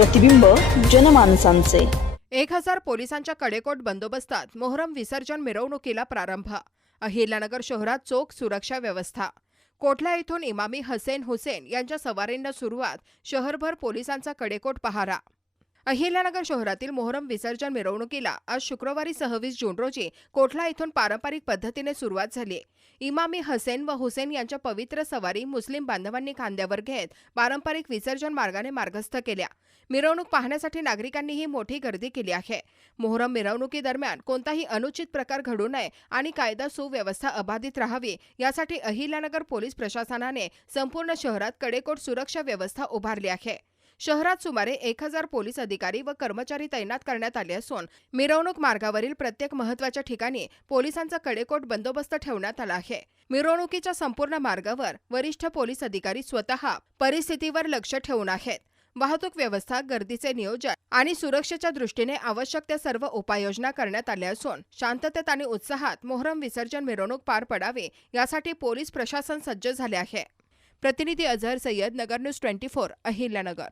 प्रतिबिंब जनमानसांचे। 1000 पोलिसांच्या कडेकोट बंदोबस्तात मोहरम विसर्जन मिरवणुकीला प्रारंभ। अहिल्यानगर शहरात चोख सुरक्षा व्यवस्था। कोटला येथून इमामी हसेन हुसेन यांच्या सवारींना सुरुवात, शहरभर पोलिसांचा कडेकोट पहारा। अहिल्यानगर शहरातील मोहरम विसर्जन मिरवणुकीला आज शुक्रवारी 26 जून रोजी कोटला येथून पारंपरिक पद्धतीने सुरुवात झाली। इमामी हसेन व हुसेन यांच्या पवित्र सवारी मुस्लिम बांधवांनी खांद्यावर घेत पारंपरिक विसर्जन मार्गाने मार्गस्थ केल्या। मिरवणूक पाहण्यासाठी नागरिकांनीही मोठी गर्दी केली आहे। मोहरम मिरवणुकीदरम्यान कोणताही अनुचित प्रकार घडू नये आणि कायदा सुव्यवस्था अबाधित राहावी यासाठी अहिल्यानगर पोलीस प्रशासनाने संपूर्ण शहरात कडेकोट सुरक्षा व्यवस्था उभारली आहे। शहरात सुमारे 1000 पोलीस अधिकारी व कर्मचारी तैनात करण्यात आले असून मिरवणूक मार्गावरील प्रत्येक महत्त्वाच्या ठिकाणी पोलिसांचा कडेकोट बंदोबस्त ठेवण्यात आला आहे। मिरवणुकीच्या संपूर्ण मार्गावर वरिष्ठ पोलीस अधिकारी स्वतः परिस्थितीवर लक्ष ठेवून आहेत। वाहतूक व्यवस्था, गर्दीचे नियोजन आणि सुरक्षेच्या दृष्टीने आवश्यक त्या सर्व उपाययोजना करण्यात आल्या असून शांततेत आणि उत्साहात मोहरम विसर्जन मिरवणूक पार पडावी यासाठी पोलीस प्रशासन सज्ज झाले आहे। प्रतिनिधी अजहर सय्यद, नगर न्यूज 24, अहिल्यानगर।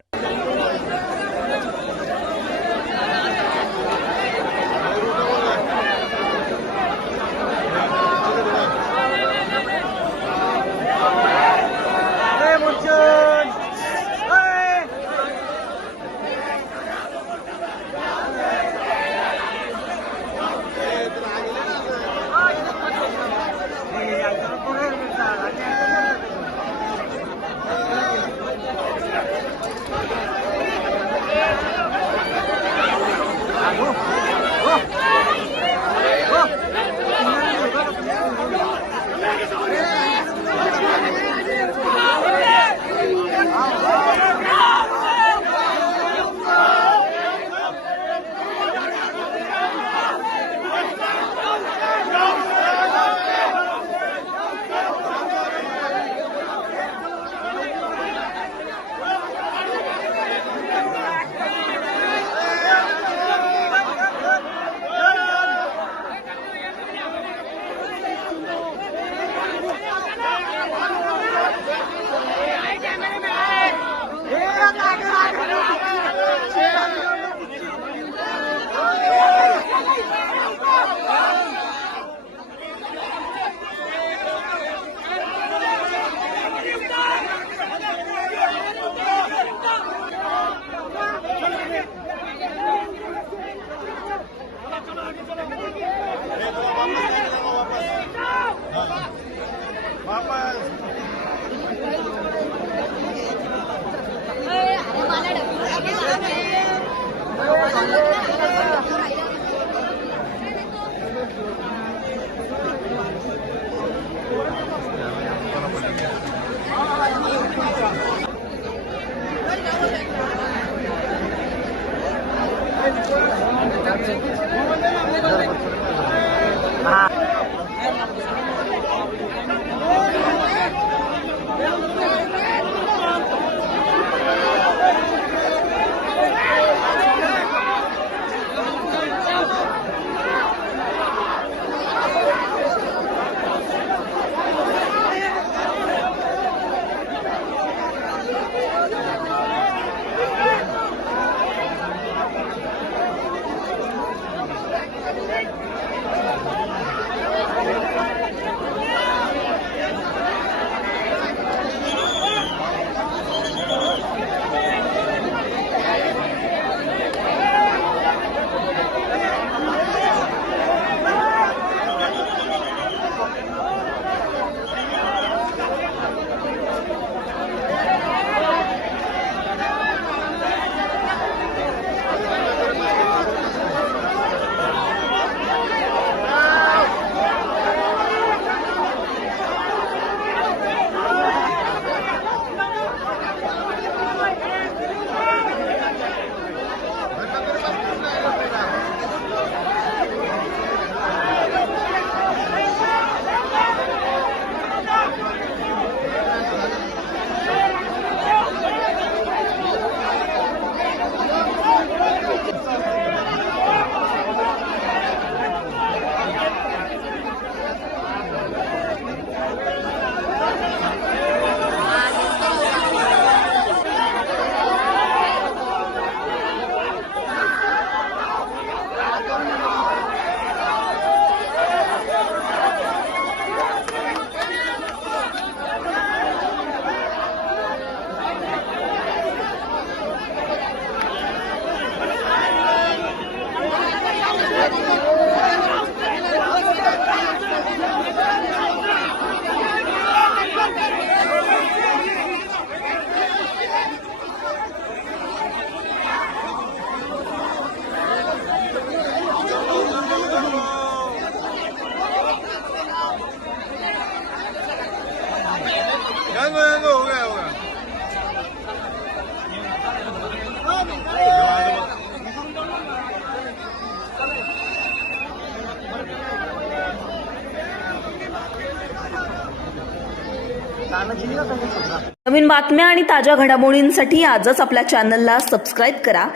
नवीन बातम्या आणि ताज्या घडामोडींसाठी आजच आपल्या चॅनलला सबस्क्राईब करा